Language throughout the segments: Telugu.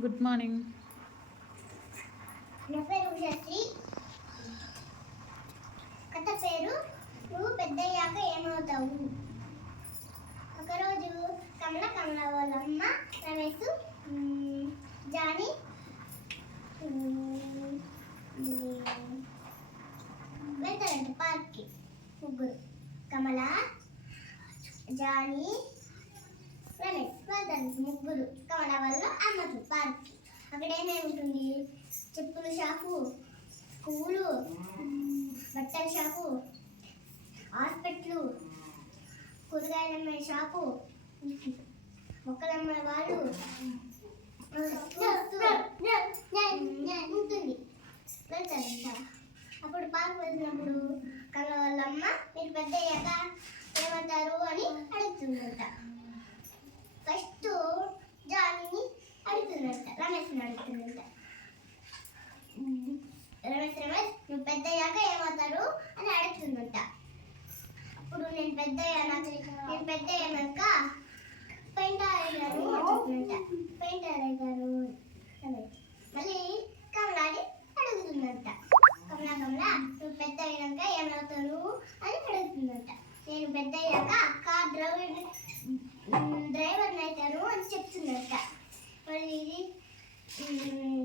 గుడ్ మార్నింగ్ నా పేరు ఉషశ్రీ. కథ పేరు నువ్వు పెద్దయ్యాక ఏమవుతావు? ఒకరోజు కమల కమల వాళ్ళమ్మ రమేష్ జాని వెళ్తారంట పార్క్కి ముగ్గురు. కమల జానీ రమేష్ వెళ్తారంట ముగ్గురు కమల వాళ్ళ అమ్మకు పార్క్ అక్కడ ఏమేముంటుంది? చెప్పుల షాపు పువ్వులు బట్టల షాపు హాస్పిటల్ కూరగాయలు అమ్మే షాపు మొక్కలు అమ్మే వాళ్ళు. ఉంటుంది. వెళ్తారంట. అప్పుడు పార్క్ వెళ్ళినప్పుడు కళ్ళ వాళ్ళమ్మ మీరు పెద్ద అయ్యాక ఏమంటారు? అని అడుగుతుందంట ఫస్ట్ జానీని అడుగుతుందంట రమేష్ని అడుగుతుందంట రమేష్ రమేష్ నువ్వు పెద్ద అయ్యాక ఏమవుతారు అని అడుగుతుందంట అప్పుడు నేను పెద్ద నేను పెద్ద అయ్యాక పెయింటర్ అయ్యాను పెయింటర్ అయ్యాను మళ్ళీ కమలాని అడుగుతుందంట కమలా కమలా నువ్వు పెద్ద అయినాక ఏమవుతావు అని అడుగుతుందంట నేను పెద్ద అయ్యాక కార్ డ్రైవర్ డ్రైవర్ని అవుతాను అని చెప్తుందంట మళ్ళీ ఇది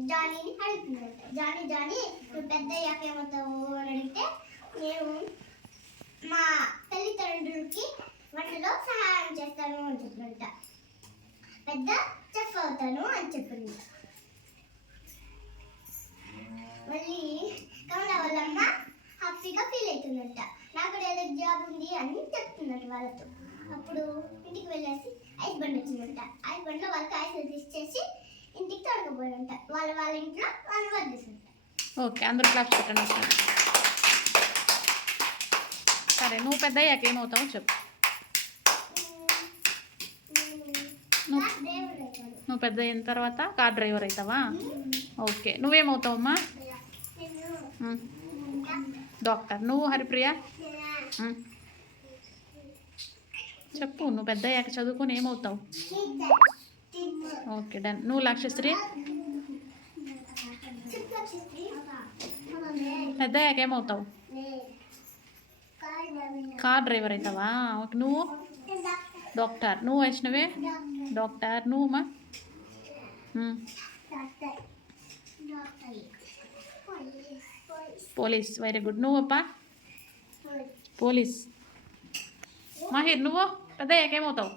జానీని అడుగుతుందంట జానీ జానీ నువ్వు పెద్ద అయ్యాక ఏమవుతావు అని అడిగితే నేను పెద్ద చెఫ్ అవుతాను అని చెప్పింది. మళ్ళీ కమలా వాళ్ళమ్మ హ్యాపీగా ఫీల్ అవుతుందంట. నాకు ఏదో జాబ్ ఉంది అని చెప్తుందంట వాళ్ళతో. అప్పుడు ఇంటికి వెళ్ళేసి ఐస్ బండి వచ్చిందంట. ఐస్ బండ్లో వాళ్ళకి ఐస్ ఇచ్చేసి ఇంటికి తొడకపోయారంట వాళ్ళ వాళ్ళ ఇంట్లో వాళ్ళు వదిలేసంట ఓకే అందరూ క్లాప్స్ పెట్టండి సరే నువ్వు పెద్ద అయ్యాక ఏమవుతావు చెప్పు. నువ్వు పెద్ద అయిన తర్వాత కార్ డ్రైవర్ అవుతావా ఓకే. నువ్వేమవుతావమ్మా? డాక్టర్. నువ్వు హరిప్రియ? చెప్పు నువ్వు పెద్ద అయ్యాక చదువుకొని ఏమవుతావు? Okay done. నువ్వు లక్షశ్రీ? పెద్ద అయ్యాక ఏమవుతావు? కార్ డ్రైవర్ అవుతావా ఓకే నువ్వు? డాక్టర్ నువ్వు వైష్ణవే? డాక్టర్ నువ్వు మా ఉమ్. పోలీస్ వెరీ గుడ్ నువ్వప్పా పోలీస్ మహిర్ నువ్వు? పెద్ద అయ్యాక ఏమవుతావు?